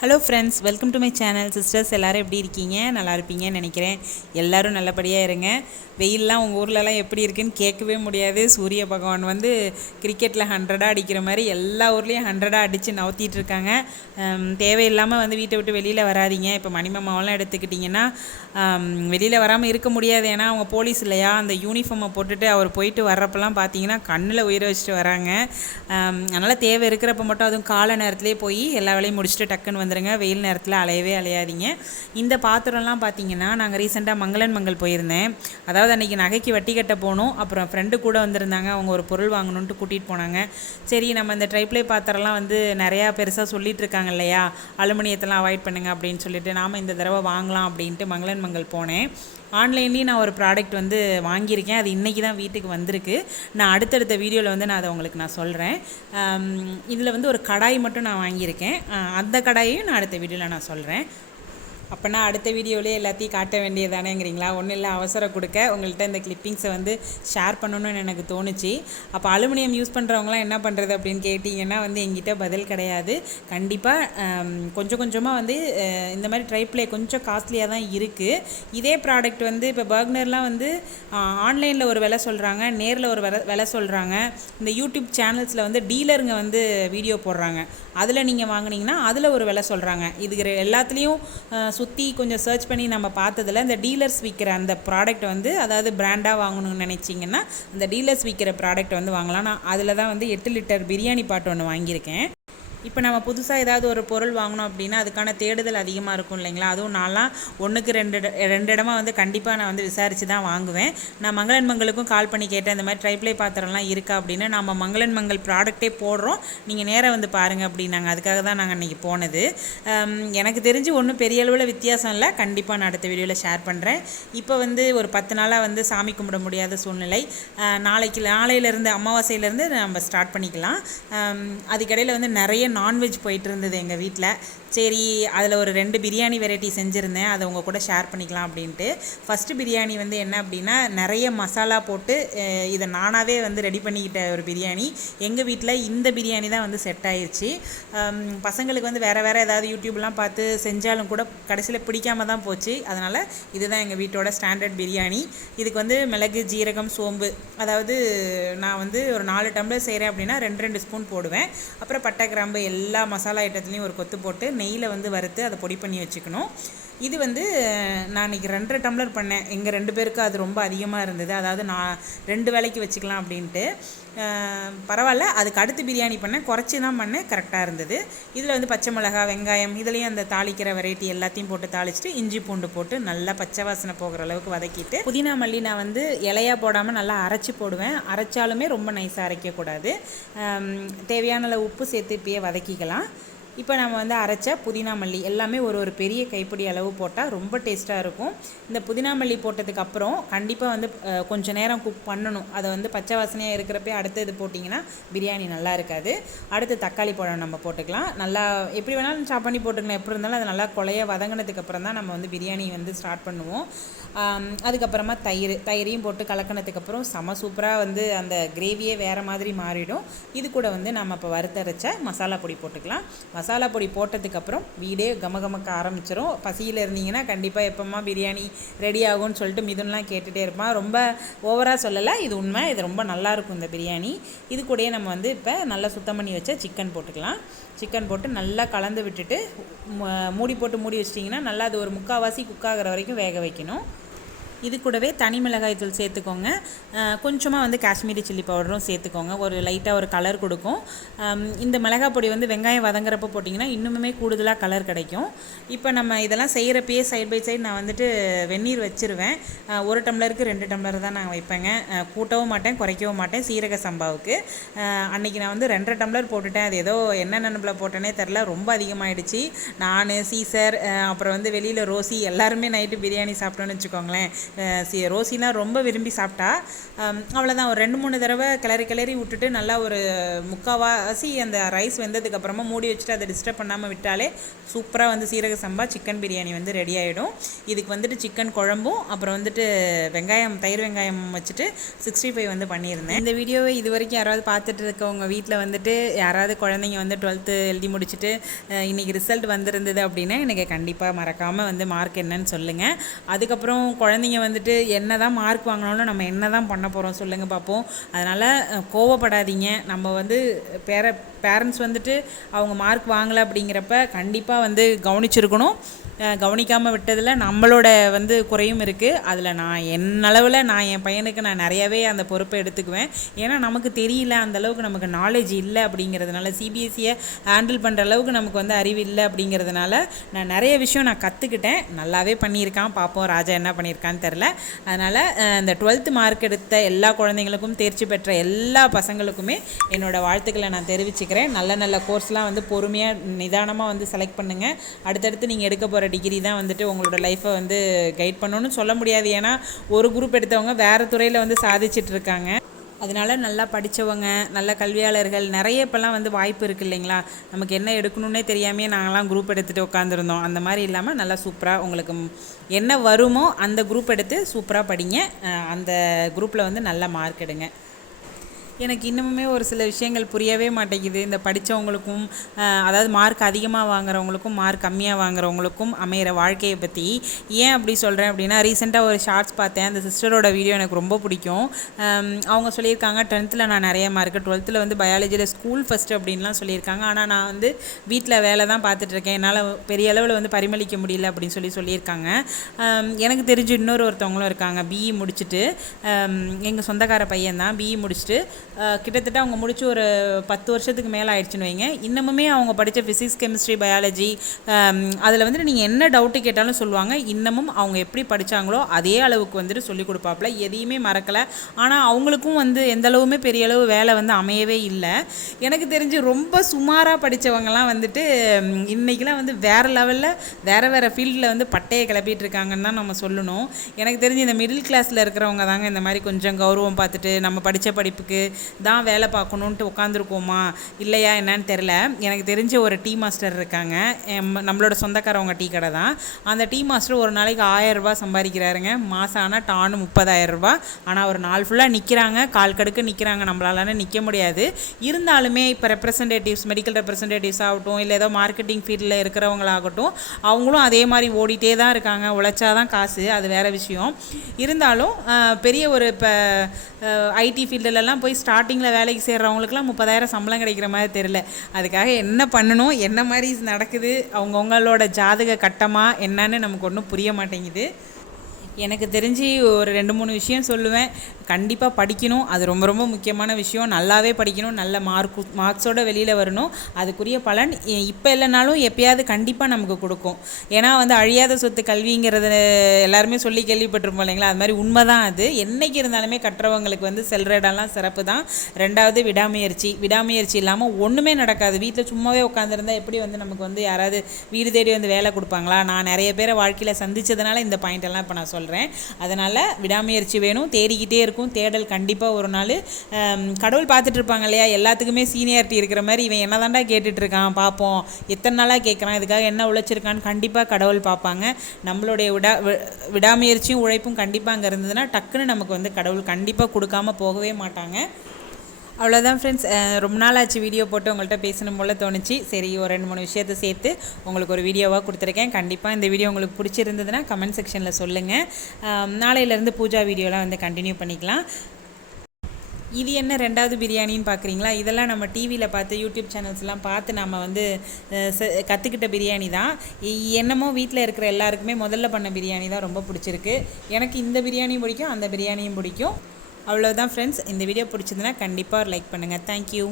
Hello friends welcome to my channel sisters எல்லோரும் எப்படி இருக்கீங்க? நல்லா இருப்பீங்கன்னு நினைக்கிறேன். எல்லோரும் நல்லபடியாக இருங்க. வெயிலெலாம் உங்கள் ஊர்லலாம் எப்படி இருக்குன்னு கேட்கவே முடியாது. சூரிய பகவான் வந்து கிரிக்கெட்டில் ஹண்ட்ரடாக அடிக்கிற மாதிரி எல்லா ஊர்லேயும் ஹண்ட்ரடாக அடித்து நவுத்திட்டு இருக்காங்க. தேவையில்லாமல் வந்து வீட்டை விட்டு வெளியில் வராதிங்க. இப்போ மணிமமாவெல்லாம் எடுத்துக்கிட்டிங்கன்னா வெளியில் வராமல் இருக்க முடியாது. ஏன்னா அவங்க போலீஸ் இல்லையா? அந்த யூனிஃபார்மை போட்டுட்டு அவர் போயிட்டு வர்றப்பெல்லாம் பார்த்தீங்கன்னா கண்ணில் உயிரை வச்சுட்டு வராங்க. அதனால் தேவை இருக்கிறப்ப மட்டும் அதுவும் கால நேரத்துலேயே போய் எல்லா வேலையும் முடிச்சுட்டு டக்குன்னு வந்துடுங்க வெயில் நேரத்தில் அலையவே அலையாதீங்க. இந்த பாத்திரம்லாம் பார்த்தீங்கன்னா நாங்கள் ரீசெண்டாக மங்களன் மங்கள் போயிருந்தேன். அதாவது அன்றைக்கி நகைக்கு வட்டி கட்ட போனோம். அப்புறம் ஃப்ரெண்டு கூட வந்திருந்தாங்க. அவங்க ஒரு பொருள் வாங்கணுன்ட்டு கூட்டிகிட்டு போனாங்க. சரி நம்ம இந்த ட்ரைப்ளே பாத்திரம்லாம் வந்து நிறையா பெருசாக சொல்லிட்டு இருக்காங்க இல்லையா? அலுமினியத்தெல்லாம் அவாய்ட் பண்ணுங்க அப்படின்னு சொல்லிட்டு நாம் இந்த தடவை வாங்கலாம் அப்படின்ட்டு மங்களன் மங்கள் போனேன். ஆன்லைன்லேயும் நான் ஒரு ப்ராடக்ட் வந்து வாங்கியிருக்கேன். அது இன்றைக்கி தான் வீட்டுக்கு வந்திருக்கு. நான் அடுத்தடுத்த வீடியோவில் வந்து நான் அதை உங்களுக்கு நான் சொல்கிறேன் இதில் வந்து ஒரு கடாய் மட்டும் நான் வாங்கியிருக்கேன். அந்த கடாயையும் நான் அடுத்த வீடியோவில் நான் சொல்கிறேன் அப்போனா அடுத்த வீடியோவிலே எல்லாத்தையும் காட்ட வேண்டியதானேங்கிறீங்களா ஒன்றும் இல்லை அவசரம் கொடுக்க. உங்கள்கிட்ட இந்த கிளிப்பிங்ஸை வந்து ஷேர் பண்ணணும்னு எனக்கு தோணுச்சு. அப்போ அலுமினியம் யூஸ் பண்ணுறவங்களாம் என்ன பண்ணுறது அப்படின்னு கேட்டிங்கன்னா வந்து எங்கிட்ட பதில் கிடையாது. கண்டிப்பாக கொஞ்சம் கொஞ்சமாக வந்து இந்த மாதிரி ட்ரைப்ளே கொஞ்சம் காஸ்ட்லியாக தான் இருக்குது இதே ப்ராடக்ட் வந்து இப்போ பர்க்னர்லாம் வந்து ஆன்லைனில் ஒரு விலை சொல்கிறாங்க நேரில் ஒரு விலை விலை சொல்கிறாங்க இந்த யூடியூப் சேனல்ஸில் வந்து டீலருங்க வந்து வீடியோ போடுறாங்க. அதில் நீங்கள் வாங்கினீங்கன்னா அதில் ஒரு விலை சொல்கிறாங்க இதுக்கு எல்லாத்துலேயும் சுற்றி கொஞ்சம் சர்ச் பண்ணி நம்ம பார்த்ததில் இந்த டீலர்ஸ் விற்கிற அந்த ப்ராடக்ட் வந்து அதாவது பிராண்டாக வாங்கணும்னு நினச்சிங்கன்னா அந்த டீலர்ஸ் விற்கிற ப்ராடக்ட் வந்து வாங்கலாம். நான் அதில் தான் வந்து எட்டு லிட்டர் பிரியாணி பாட்டு ஒன்று வாங்கியிருக்கேன். இப்போ நம்ம புதுசாக ஏதாவது ஒரு பொருள் வாங்கினோம் அப்படின்னா அதுக்கான தேடுதல் அதிகமாக இருக்கும் இல்லைங்களா? அதுவும் நான்லாம் ஒன்றுக்கு ரெண்டு ரெண்டு இடமா வந்து கண்டிப்பாக நான் வந்து விசாரித்து தான் வாங்குவேன். நான் மங்களன் மங்களுக்கும் கால் பண்ணி கேட்டேன் இந்த மாதிரி ட்ரைப்ளை பாத்திரம்லாம் இருக்கா அப்படின்னு. நம்ம மங்களன் மங்கள் ப்ராடக்டே போடுறோம். நீங்கள் நேராக வந்து பாருங்கள் அப்படின்னாங்க. அதுக்காக தான் நாங்கள் அன்றைக்கி போனது. எனக்கு தெரிஞ்சு ஒன்றும் பெரிய அளவில் வித்தியாசம் இல்லை. கண்டிப்பாக நான் அடுத்த வீடியோவில் ஷேர் பண்ணுறேன் இப்போ வந்து ஒரு பத்து நாளாக வந்து சாமி கும்பிட முடியாத சூழ்நிலை. நாளைக்கு நாளையிலேருந்து அமாவாசையிலேருந்து நம்ம ஸ்டார்ட் பண்ணிக்கலாம். அதுக்கிடையில் வந்து நிறைய நான்வெஜ் போயிட்டு இருந்தது எங்கள் வீட்டில் சரி அதில் ஒரு ரெண்டு பிரியாணி வெரைட்டி செஞ்சுருந்தேன். அதை உங்கள் கூட ஷேர் பண்ணிக்கலாம் அப்படின்ட்டு. ஃபஸ்ட்டு பிரியாணி வந்து என்ன அப்படின்னா நிறைய மசாலா போட்டு இதை நானாகவே வந்து ரெடி பண்ணிக்கிட்ட ஒரு பிரியாணி. எங்கள் வீட்டில் இந்த பிரியாணி தான் வந்து செட் ஆயிடுச்சு பசங்களுக்கு வந்து வேறு வேறு ஏதாவது யூடியூப்லாம் பார்த்து செஞ்சாலும் கூட கடைசியில் பிடிக்காம தான் போச்சு. அதனால் இதுதான் எங்கள் வீட்டோட ஸ்டாண்டர்ட் பிரியாணி. இதுக்கு வந்து மிளகு ஜீரகம் சோம்பு. அதாவது நான் வந்து ஒரு நாலு டம்ளர் செய்கிறேன் அப்படின்னா ரெண்டு ரெண்டு ஸ்பூன் போடுவேன். அப்புறம் பட்டை கிராம்பு எல்லா மசாலா ஐட்டத்துலேயும் ஒரு கொத்து போட்டு நெய்யில் வந்து வறுத்து அதை பொடி பண்ணி வச்சுக்கணும். இது வந்து நான் இன்றைக்கி ரெண்டரை டம்ளர் பண்ணேன். எங்கள் ரெண்டு பேருக்கு அது ரொம்ப அதிகமாக இருந்தது. அதாவது நான் ரெண்டு வேலைக்கு வச்சுக்கலாம் அப்படின்ட்டு. பரவாயில்ல. அதுக்கு அடுத்து பிரியாணி பண்ணேன். குறைச்சி தான் பண்ணேன். கரெக்டாக இருந்தது. இதில் வந்து பச்சை மிளகா வெங்காயம் இதுலேயும் அந்த தாளிக்கிற வெரைட்டி எல்லாத்தையும் போட்டு தாளிச்சிட்டு இஞ்சி பூண்டு போட்டு நல்லா பச்சை வாசனை போகிற அளவுக்கு வதக்கிட்டு புதினா மல்லி நான் வந்து இலையாக போடாமல் நல்லா அரைச்சி போடுவேன். அரைச்சாலுமே ரொம்ப நைஸாக அரைக்கக்கூடாது. தேவையான அளவு உப்பு சேர்த்து இப்பயே வதக்கிக்கலாம். இப்போ நம்ம வந்து அரைச்ச புதினா மல்லி. எல்லாமே ஒரு ஒரு பெரிய கைப்பிடி அளவு போட்டால் ரொம்ப டேஸ்ட்டாக இருக்கும். இந்த புதினா மல்லி போட்டதுக்கு அப்புறம் கண்டிப்பாக வந்து கொஞ்சம் நேரம் குக் பண்ணணும். அதை வந்து பச்சை வாசனையாக இருக்கிறப்பே அடுத்து இது போட்டிங்கன்னா பிரியாணி நல்லா இருக்காது. அடுத்து தக்காளி பழம் நம்ம போட்டுக்கலாம். நல்லா எப்படி வேணாலும் சாப் பண்ணி போட்டுக்கலாம். எப்படி இருந்தாலும் அது நல்லா கொலைய வதங்கினதுக்கு அப்புறம் தான் நம்ம வந்து பிரியாணி வந்து ஸ்டார்ட் பண்ணுவோம். அதுக்கப்புறமா தயிர். தயிரையும் போட்டு கலக்கினதுக்கப்புறம் செம சூப்பராக வந்து அந்த கிரேவியே வேறு மாதிரி மாறிடும். இது கூட வந்து நம்ம இப்போ வறுத்தரைச்ச மசாலா பொடி போட்டுக்கலாம். மசாலா மசாலா பொடி போட்டதுக்கப்புறம் வீடே கமகமக்க ஆரம்பிச்சிடும் பசியில் இருந்தீங்கன்னா கண்டிப்பாக எப்போம்மா பிரியாணி ரெடி ஆகும்னு சொல்லிட்டு மிதுன்லாம் கேட்டுகிட்டே இருப்பான் ரொம்ப ஓவராக சொல்லலை. இது உண்மை. இது ரொம்ப நல்லாயிருக்கும் இந்த பிரியாணி. இது கூடயே நம்ம வந்து இப்போ நல்லா சுத்தம் பண்ணி வச்ச சிக்கன் போட்டுக்கலாம். சிக்கன் போட்டு நல்லா கலந்து விட்டுட்டு மூடி போட்டு மூடி வச்சிட்டிங்கன்னா நல்லா அது ஒரு முக்கால்வாசி குக் ஆகிற வரைக்கும் வேக வைக்கணும். இது கூடவே தனி மிளகாய் தூள் சேர்த்துக்கோங்க. கொஞ்சமாக வந்து காஷ்மீரி சில்லி பவுடரும் சேர்த்துக்கோங்க. ஒரு லைட்டாக ஒரு கலர் கொடுக்கும். இந்த மிளகாய் பொடி வந்து வெங்காயம் வதங்குறப்ப போட்டிங்கன்னா இன்னுமே கூடுதலாக கலர் கிடைக்கும். இப்போ நம்ம இதெல்லாம் செய்கிறப்பயே சைட் பை சைடு நான் வந்துட்டு வெந்நீர் வச்சுருவேன். ஒரு டம்ளருக்கு ரெண்டு டம்ளர் தான் நான் வைப்பேங்க. கூட்டவும் மாட்டேன் குறைக்கவும் மாட்டேன் சீரக சம்பாவுக்கு. அன்றைக்கி நான் வந்து ரெண்டரை டம்ளர் போட்டுட்டேன். அது ஏதோ என்ன நினப்பில் போட்டேனே தெரில ரொம்ப அதிகமாகிடுச்சு நான் சீசர் அப்புறம் வந்து வெளியில் ரோசி எல்லாருமே நைட்டு பிரியாணி சாப்பிட்டோன்னு வச்சுக்கோங்களேன். ரோசிலாம் ரொம்ப விரும்பி சாப்பிட்டா அவ்வளோதான் ஒரு ரெண்டு மூணு தடவை கிளறி கிளறி விட்டுட்டு நல்லா ஒரு முக்கால்வாசி அந்த ரைஸ் வெந்ததுக்கப்புறமா மூடி வச்சுட்டு அதை டிஸ்டர்ப் பண்ணாமல் விட்டாலே சூப்பராக வந்து சீரக சம்பா சிக்கன் பிரியாணி வந்து ரெடி ஆகிடும் இதுக்கு வந்துட்டு சிக்கன் குழம்பும் அப்புறம் வந்துட்டு வெங்காயம் தயிர் வெங்காயம் வச்சுட்டு சிக்ஸ்டி ஃபைவ் வந்து பண்ணியிருந்தேன். இந்த வீடியோவை இது வரைக்கும் யாராவது பார்த்துட்டு இருக்கவங்க வீட்டில் வந்துட்டு யாராவது குழந்தைங்க வந்து டுவெல்த்து எழுதி முடிச்சுட்டு இன்றைக்கி ரிசல்ட் வந்திருந்தது அப்படின்னா எனக்கு கண்டிப்பாக மறக்காமல் வந்து மார்க் என்னன்னு சொல்லுங்கள் அதுக்கப்புறம் குழந்தைங்க வந்துட்டு என்ன தான் மார்க் வாங்கினாலும் நம்ம என்ன தான் பண்ண போகிறோம் சொல்லுங்கள் பார்ப்போம் அதனால் கோவப்படாதீங்க. நம்ம வந்து பேர பேரண்ட்ஸ் வந்துட்டு அவங்க மார்க் வாங்கலை அப்படிங்கிறப்ப கண்டிப்பாக வந்து கவனிச்சிருக்கணும். கவனிக்காமல் விட்டதில் நம்மளோட வந்து குறையும் இருக்குது அதில் நான் என்னளவில் நான் என் பையனுக்கு நான் நிறையவே அந்த பொறுப்பை எடுத்துக்குவேன். ஏன்னா நமக்கு தெரியல அந்த அளவுக்கு நமக்கு நாலேஜ் இல்லை அப்படிங்கிறதுனால சிபிஎஸ்சியை ஹேண்டில் பண்ணுற அளவுக்கு நமக்கு வந்து அறிவு இல்லை அப்படிங்கிறதுனால நான் நிறைய விஷயம் நான் கற்றுக்கிட்டேன் நல்லாவே பண்ணியிருக்கான். பார்ப்போம் ராஜா என்ன பண்ணியிருக்கான்னு தெரில அதனால் இந்த டுவெல்த்து மார்க் எடுத்த எல்லா குழந்தைங்களுக்கும் தேர்ச்சி பெற்ற எல்லா பசங்களுக்குமே என்னோடய வாழ்த்துக்களை நான் தெரிவிச்சுக்கிறேன். நல்ல நல்ல கோர்ஸ்லாம் வந்து பொறுமையாக நிதானமாக வந்து செலக்ட் பண்ணுங்கள் அடுத்தடுத்து நீங்கள் எடுக்க போகிற டிகிரி தான் வந்துட்டு உங்களோட லைஃப்பை வந்து கைட் பண்ணணும்னு சொல்ல முடியாது. ஏன்னா ஒரு குரூப் எடுத்தவங்க வேறு துறையில் வந்து சாதிச்சிட்டு இருக்காங்க. அதனால நல்லா படித்தவங்க நல்ல கல்வியாளர்கள் நிறைய இப்போல்லாம் வந்து வாய்ப்பு இருக்குது இல்லைங்களா? நமக்கு என்ன எடுக்கணுன்னே தெரியாமையே நாங்களாம் குரூப் எடுத்துகிட்டு உட்காந்துருந்தோம் அந்த மாதிரி இல்லாமல் நல்லா சூப்பராக உங்களுக்கு என்ன வருமோ அந்த குரூப் எடுத்து சூப்பராக படிங்க. அந்த குரூப்பில் வந்து நல்ல மார்க் எடுங்க. எனக்கு இன்னமுமே ஒரு சில விஷயங்கள் புரியவே மாட்டேங்குது. இந்த படித்தவங்களுக்கும் அதாவது மார்க் அதிகமாக வாங்குறவங்களுக்கும் மார்க் கம்மியாக வாங்குறவங்களுக்கும் அமையிற வாழ்க்கையை பற்றி ஏன் அப்படி சொல்கிறேன் அப்படின்னா ரீசெண்டாக ஒரு ஷார்ட்ஸ் பார்த்தேன். அந்த சிஸ்டரோட வீடியோ எனக்கு ரொம்ப பிடிக்கும். அவங்க சொல்லியிருக்காங்க டென்த்தில் நான் நிறைய மார்க்கு டுவெல்த்தில் வந்து பயாலஜியில் ஸ்கூல் ஃபஸ்ட்டு அப்படின்லாம் சொல்லியிருக்காங்க. ஆனால் நான் வந்து வீட்டில் வேலை தான் பார்த்துட்ருக்கேன் என்னால் பெரிய அளவில் வந்து பரிமளிக்க முடியல அப்படின்னு சொல்லி சொல்லியிருக்காங்க. எனக்கு தெரிஞ்சு இன்னொரு ஒருத்தவங்களும் இருக்காங்க. பிஇ முடிச்சுட்டு எங்கள் சொந்தக்கார பையன் தான். பிஇ முடிச்சுட்டு கிட்டத்தட்ட அவங்க முடிச்சு ஒரு பத்து வருஷத்துக்கு மேலே ஆயிடுச்சுன்னு வைங்க. இன்னமுமே அவங்க படித்த ஃபிசிக்ஸ் கெமிஸ்ட்ரி பயாலஜி அதில் வந்துட்டு நீங்கள் என்ன டவுட்டு கேட்டாலும் சொல்லுவாங்க. இன்னமும் அவங்க எப்படி படித்தாங்களோ அதே அளவுக்கு வந்துட்டு சொல்லிக் கொடுப்பாப்புல. எதையுமே மறக்கலை. ஆனால் அவங்களுக்கும் வந்து எந்த அளவுமே பெரிய அளவு வேலை வந்து அமையவே இல்லை. எனக்கு தெரிஞ்சு ரொம்ப சுமாராக படித்தவங்கலாம் வந்துட்டு இன்றைக்கெலாம் வந்து வேறு லெவலில் வேறு வேறு ஃபீல்டில் வந்து பட்டையை கிளப்பிட்டு இருக்காங்கன்னு தான் நம்ம சொல்லணும். எனக்கு தெரிஞ்சு இந்த மிடில் கிளாஸில் இருக்கிறவங்க தாங்க இந்த மாதிரி கொஞ்சம் கௌரவம் பார்த்துட்டு நம்ம படித்த படிப்புக்கு தான் வேலை பார்க்கணுன்ட்டு உட்காந்துருக்கோமா இல்லையா என்னன்னு தெரில எனக்கு தெரிஞ்ச ஒரு டீ மாஸ்டர் இருக்காங்க. நம்மளோட சொந்தக்காரவங்க டீ கடை தான். அந்த டீ மாஸ்டர் ஒரு நாளைக்கு ஆயிரம் சம்பாதிக்கிறாருங்க. மாதம் ஆனால் டானு முப்பதாயிரம் ஆனால் ஒரு நாள் ஃபுல்லாக நிற்கிறாங்க கால் கடுக்க நிற்கிறாங்க நம்மளாலன்னு நிற்க முடியாது. இருந்தாலுமே இப்போ ரெப்ரசன்டேட்டிவ்ஸ் மெடிக்கல் ரெப்ரசன்டேட்டிவ்ஸ் ஆகட்டும் இல்லை ஏதோ மார்க்கெட்டிங் ஃபீல்டில் இருக்கிறவங்களாகட்டும் அவங்களும் அதே மாதிரி ஓடிட்டே தான் இருக்காங்க. உழைச்சாதான் காசு. அது வேறு விஷயம். இருந்தாலும் பெரிய ஒரு இப்போ ஐடி ஃபீல்டுலலாம் போய் ஸ்டார்டிங்கில் வேலைக்கு சேர்றவங்களுக்குலாம் முப்பதாயிரம் சம்பளம் கிடைக்கிற மாதிரி தெரில அதுக்காக என்ன பண்ணணும் என்ன மாதிரி நடக்குது அவங்கவுங்களோட ஜாதக கட்டமா என்னன்னு நமக்கு ஒன்றும் புரிய மாட்டேங்குது. எனக்கு தெரிஞ்சு ஒரு ரெண்டு மூணு விஷயம் சொல்லுவேன். கண்டிப்பாக படிக்கணும். அது ரொம்ப ரொம்ப முக்கியமான விஷயம். நல்லாவே படிக்கணும். நல்ல மார்க் மார்க்ஸோட வெளியில் வரணும். அதுக்குரிய பலன் இப்போ இல்லைனாலும் எப்பயாவது கண்டிப்பாக நமக்கு கொடுக்கும். ஏன்னா வந்து அழியாத சொத்து கல்விங்கிறது எல்லாருமே சொல்லி கேள்விப்பட்டிருப்போம் இல்லைங்களா? அது மாதிரி உண்மை தான் அது. என்றைக்கு இருந்தாலுமே கற்றவங்களுக்கு வந்து செல்ற இடம்லாம் சிறப்பு தான் ரெண்டாவது விடாமுயற்சி. விடாமுயற்சி இல்லாமல் ஒன்றுமே நடக்காது. வீட்டில் சும்மாவே உட்காந்துருந்தா எப்படி வந்து நமக்கு வந்து யாராவது வீடு தேடி வந்து வேலை கொடுப்பாங்களா? நான் நிறைய பேரை வாழ்க்கையில் சந்தித்ததுனால இந்த பாயிண்ட் எல்லாம் இப்போ நான் சொல்கிறேன் அதனால் விடாமுயற்சி வேணும். தேடிக்கிட்டே இருக்கும். தேடல் கண்டிப்பாக ஒரு நாள் கடவுள் பார்த்துட்டு இருப்பாங்க இல்லையா? எல்லாத்துக்குமே சீனியாரிட்டி இருக்கிற மாதிரி இவன் என்ன தாண்டா கேட்டுட்டு இருக்கான்? பார்ப்போம் எத்தனை நாளாக கேட்குறான் இதுக்காக என்ன உழைச்சிருக்கான்னு கண்டிப்பாக கடவுள் பார்ப்பாங்க நம்மளுடைய விடா வி- விடாமுயற்சியும் உழைப்பும் கண்டிப்பாக அங்கே இருந்ததுன்னா டக்குன்னு நமக்கு வந்து கடவுள் கண்டிப்பாக கொடுக்காம போகவே மாட்டாங்க. அவ்வளோதான் ஃப்ரெண்ட்ஸ் ரொம்ப நாள் ஆச்சு வீடியோ போட்டு உங்கள்கிட்ட பேசணும் போல் தோணுச்சு. சரி ஒரு ரெண்டு மூணு விஷயத்தை சேர்த்து உங்களுக்கு ஒரு வீடியோவாக கொடுத்துருக்கேன். கண்டிப்பாக இந்த வீடியோ உங்களுக்கு பிடிச்சிருந்ததுன்னா கமெண்ட் செக்ஷனில் சொல்லுங்கள் நாளையிலேருந்து பூஜா வீடியோலாம் வந்து கண்டினியூ பண்ணிக்கலாம். இது என்ன ரெண்டாவது பிரியாணின்னு பார்க்குறீங்களா இதெல்லாம் நம்ம டிவியில் பார்த்து யூடியூப் சேனல்ஸ்லாம் பார்த்து நம்ம வந்து கற்றுக்கிட்ட பிரியாணி தான். என்னமோ வீட்டில் இருக்கிற எல்லாருக்குமே முதல்ல பண்ண பிரியாணி தான் ரொம்ப பிடிச்சிருக்கு. எனக்கு இந்த பிரியாணியும் பிடிக்கும் அந்த பிரியாணியும் பிடிக்கும். அவ்வளோதான் ஃப்ரெண்ட்ஸ் இந்த வீடியோ பிடிச்சிருந்தனா கண்டிப்பாக லைக் பண்ணுங்கள் தேங்க்யூ